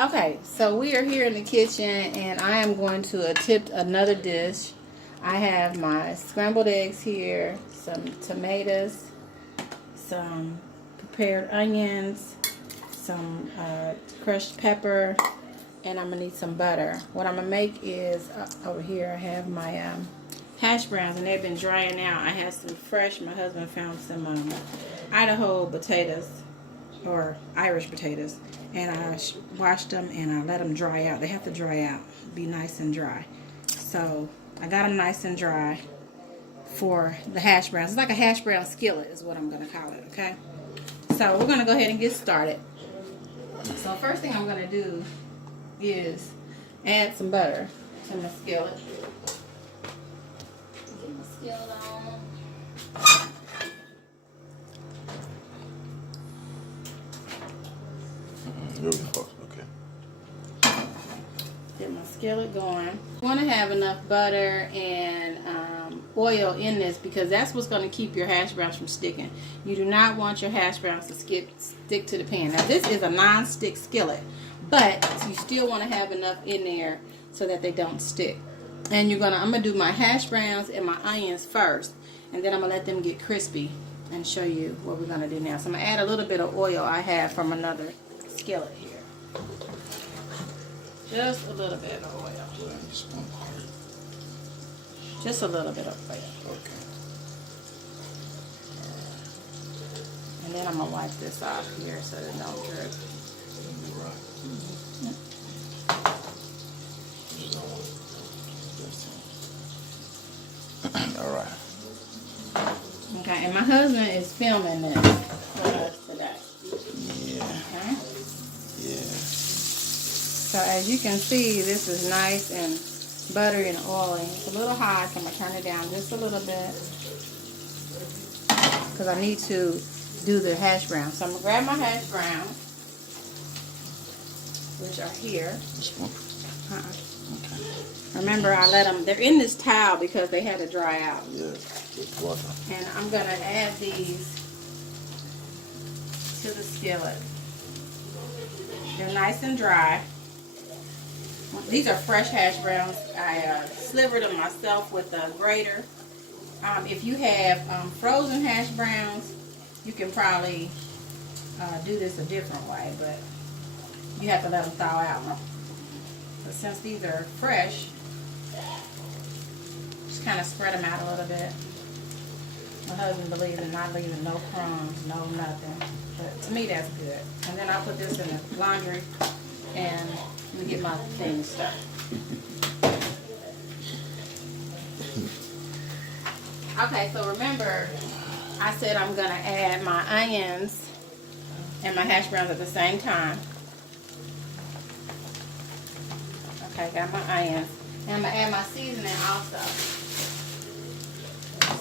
Okay, so we are here in the kitchen and I am going to attempt another dish. I have my scrambled eggs here, some tomatoes, some prepared onions, some crushed pepper, and I'm gonna need some butter. What I'm gonna make is over here I have my hash browns, and they've been drying out. I have some fresh. My husband found some Idaho potatoes or Irish potatoes, and I washed them and I let them dry out. They have to dry out, be nice and dry. So I got them nice and dry for the hash browns. It's like a hash brown skillet is what I'm gonna call it. Okay. So we're gonna go ahead and get started. So first thing I'm gonna do is add some butter to my skillet. Get my skillet on. Okay. Get my skillet going. You want to have enough butter and oil in this because that's what's going to keep your hash browns from sticking. You do not want your hash browns to stick to the pan. Now this is a non-stick skillet, but you still want to have enough in there so that they don't stick. And I'm gonna do my hash browns and my onions first, and then I'm gonna let them get crispy and show you what we're gonna do now. So I'm gonna add a little bit of oil I have from another skillet here. Just a little bit of oil. Just a little bit of oil. Okay. And then I'm gonna wipe this off here so that it don't drip. All right. Okay, and my husband is filming this for us today. Yeah. Okay. Yeah. So as you can see, this is nice and buttery and oily. It's a little hot, so I'm gonna turn it down just a little bit because I need to do the hash browns. So I'm gonna grab my hash browns, which are here. This one. Okay. Remember, I let them. They're in this towel because they had to dry out. Yeah. With water. And I'm gonna add these to the skillet. They're nice and dry. These are fresh hash browns. I slivered them myself with a grater. If you have frozen hash browns, you can probably do this a different way, but you have to let them thaw out. But since these are fresh, just kind of spread them out a little bit. My husband believes in not leaving no crumbs, no nothing. But to me, that's good. And then I'll put this in the laundry and we get my things started. Okay, so remember, I said I'm gonna add my onions and my hash browns at the same time. Okay, got my onions. And I'm gonna add my seasoning also.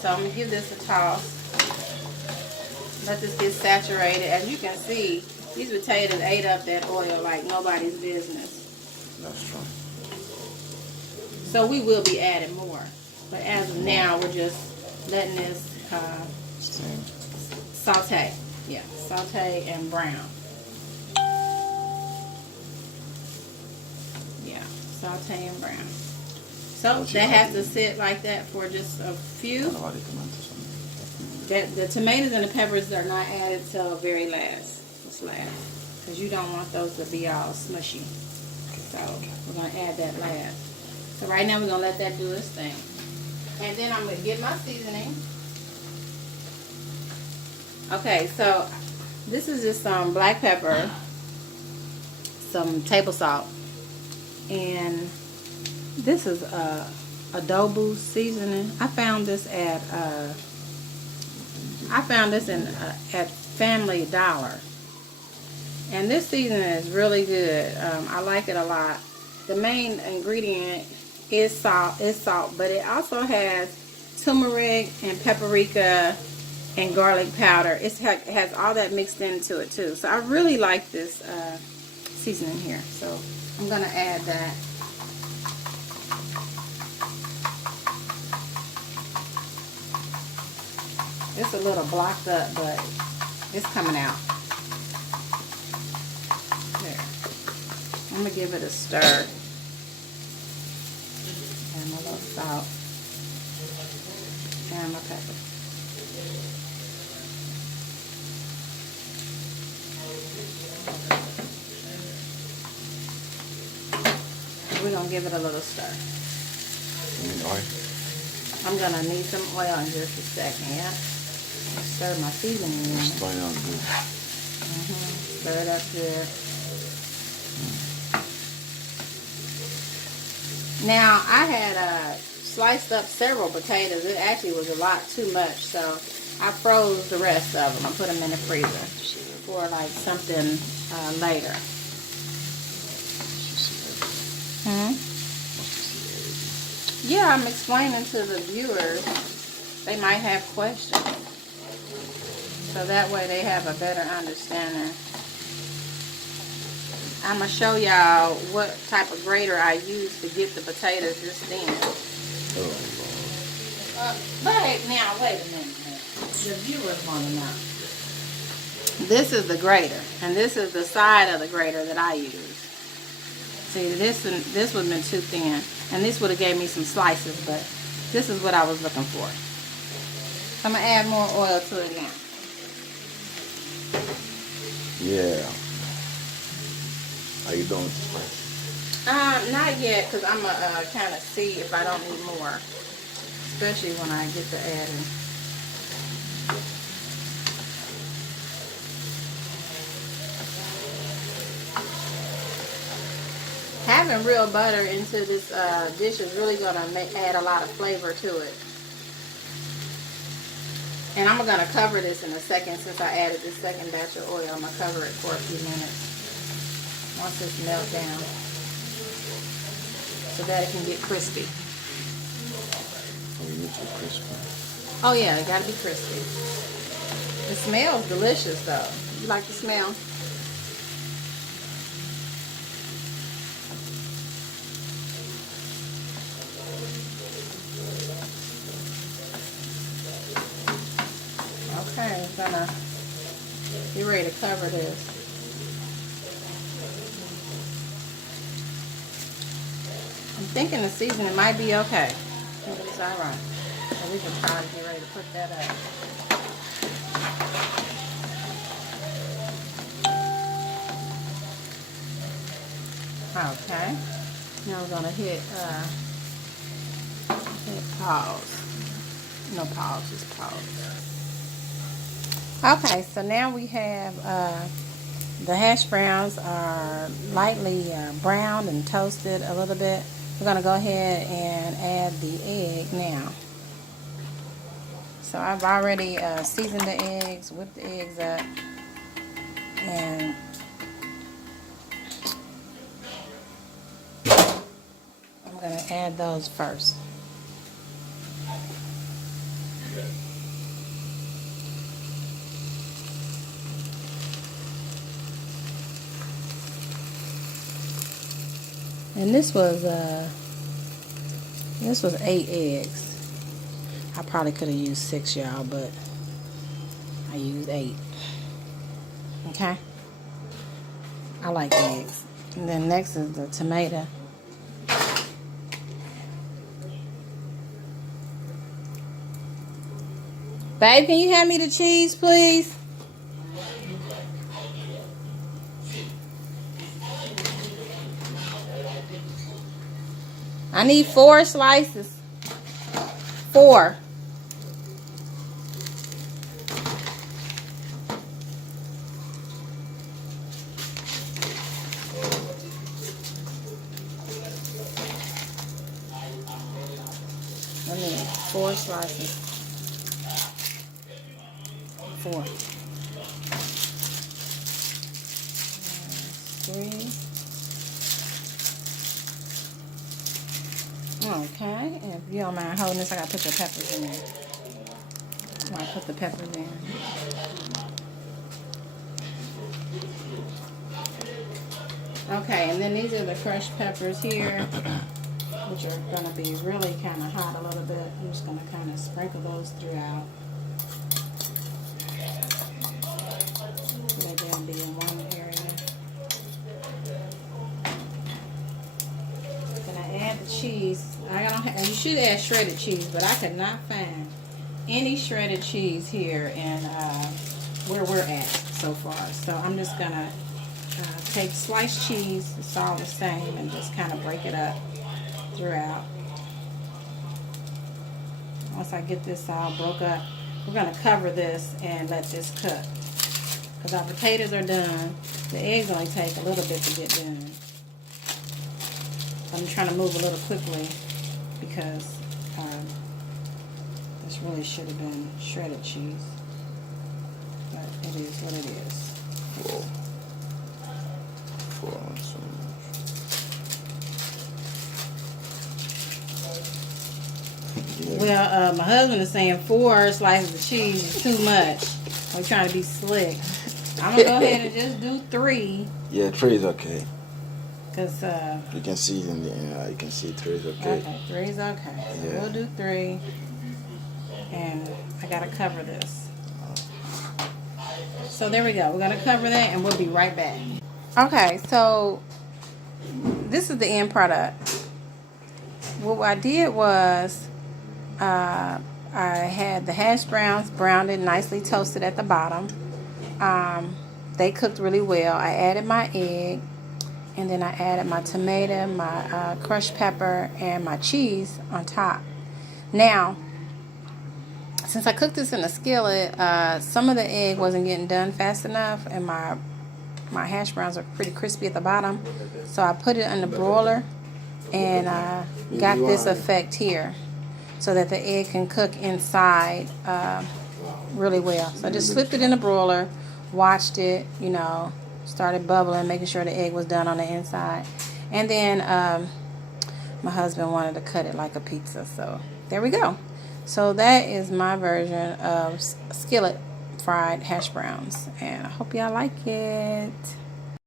So I'm gonna give this a toss. Let this get saturated. As you can see, these potatoes ate up that oil like nobody's business. That's true. So we will be adding more. But as of now, we're just letting this saute. Yeah, saute and brown. Yeah, saute and brown. So that has to sit like that for just a few. The tomatoes and the peppers are not added till very last. It's last. Because you don't want those to be all smushy. So we're going to add that last. So right now we're going to let that do its thing. And then I'm going to get my seasoning. Okay, so this is just some black pepper, some table salt, and this is adobo seasoning. I found this at at Family Dollar, and this seasoning is really good. I like it a lot. The main ingredient is salt, but it also has turmeric and paprika and garlic powder. It has all that mixed into it too. So I really like this seasoning here. So I'm gonna add that. It's a little blocked up, but it's coming out. There. I'm gonna give it a stir. And a little salt. And my pepper. We're gonna give it a little stir. Oil? I'm gonna need some oil in just a second, yeah? Stir my seasoning in. Stir it up good. Stir it up good. Now, I had sliced up several potatoes. It actually was a lot too much, so I froze the rest of them. I put them in the freezer for like something later. Yeah, I'm explaining to the viewers. They might have questions. So that way they have a better understanding. I'm going to show y'all what type of grater I use to get the potatoes this thin. Oh, But now, wait a minute. The viewers want to know. This is the grater, and this is the side of the grater that I use. See, this would have been too thin, and this would have gave me some slices, but this is what I was looking for. I'm going to add more oil to it now. yeah. How you doing? Not yet, because I'm going to kind of see if I don't need more, especially when I get to adding. Having real butter into this dish is really going to add a lot of flavor to it. And I'm going to cover this in a second since I added this second batch of oil. I'm going to cover it for a few minutes once it's melted down so that it can get crispy. Oh, you need it crispy. Oh yeah, it got to be crispy. It smells delicious though. You like the smell? Okay, I'm gonna get ready to cover this. I'm thinking the seasoning might be okay. I think it's alright. So we can try to get ready to put that up. Okay. Now we're gonna hit pause. No pause, just pause. Okay, so now we have the hash browns are lightly browned and toasted a little bit. We're going to go ahead and add the egg now. So I've already seasoned the eggs, whipped the eggs up, and I'm going to add those first. And this was 8 eggs. I probably could have used 6, y'all, but I used 8. Okay? I like eggs. And then next is the tomato. Babe, can you hand me the cheese, please? I need 4 slices. 4. I need 4 slices. 4. 3. Okay, if you don't mind holding this, I gotta put the peppers in there. I put the peppers in. Okay, and then these are the crushed peppers here, which are gonna be really kind of hot a little bit. I'm just gonna kind of sprinkle those throughout. So they're gonna be in one area. cheese. You should add shredded cheese, but I could not find any shredded cheese here in where we're at so far. So I'm just gonna take sliced cheese, it's all the same, and just kind of break it up throughout. Once I get this all broke up, we're gonna cover this and let this cook. Because our potatoes are done. The eggs only take a little bit to get done. I'm trying to move a little quickly because this really should have been shredded cheese. But it is what it is. Whoa. So much. Well, my husband is saying 4 slices of cheese is too much. I'm trying to be slick. I'm going to go ahead and just do 3. Yeah, 3 is okay. Because you can see it in the you can see 3 is okay. Okay, 3 is okay. So Yeah. we'll do 3. And I got to cover this. So there we go. We're going to cover that and we'll be right back. Okay, so this is the end product. What I did was I had the hash browns browned and nicely toasted at the bottom. They cooked really well. I added my egg, and then I added my tomato, my crushed pepper, and my cheese on top. Now, since I cooked this in a skillet, some of the egg wasn't getting done fast enough, and my hash browns are pretty crispy at the bottom. So I put it in the broiler and got this effect here so that the egg can cook inside really well. So I just slipped it in the broiler, watched it, started bubbling, making sure the egg was done on the inside. And then my husband wanted to cut it like a pizza. So there we go. So that is my version of skillet fried hash browns, and I hope y'all like it.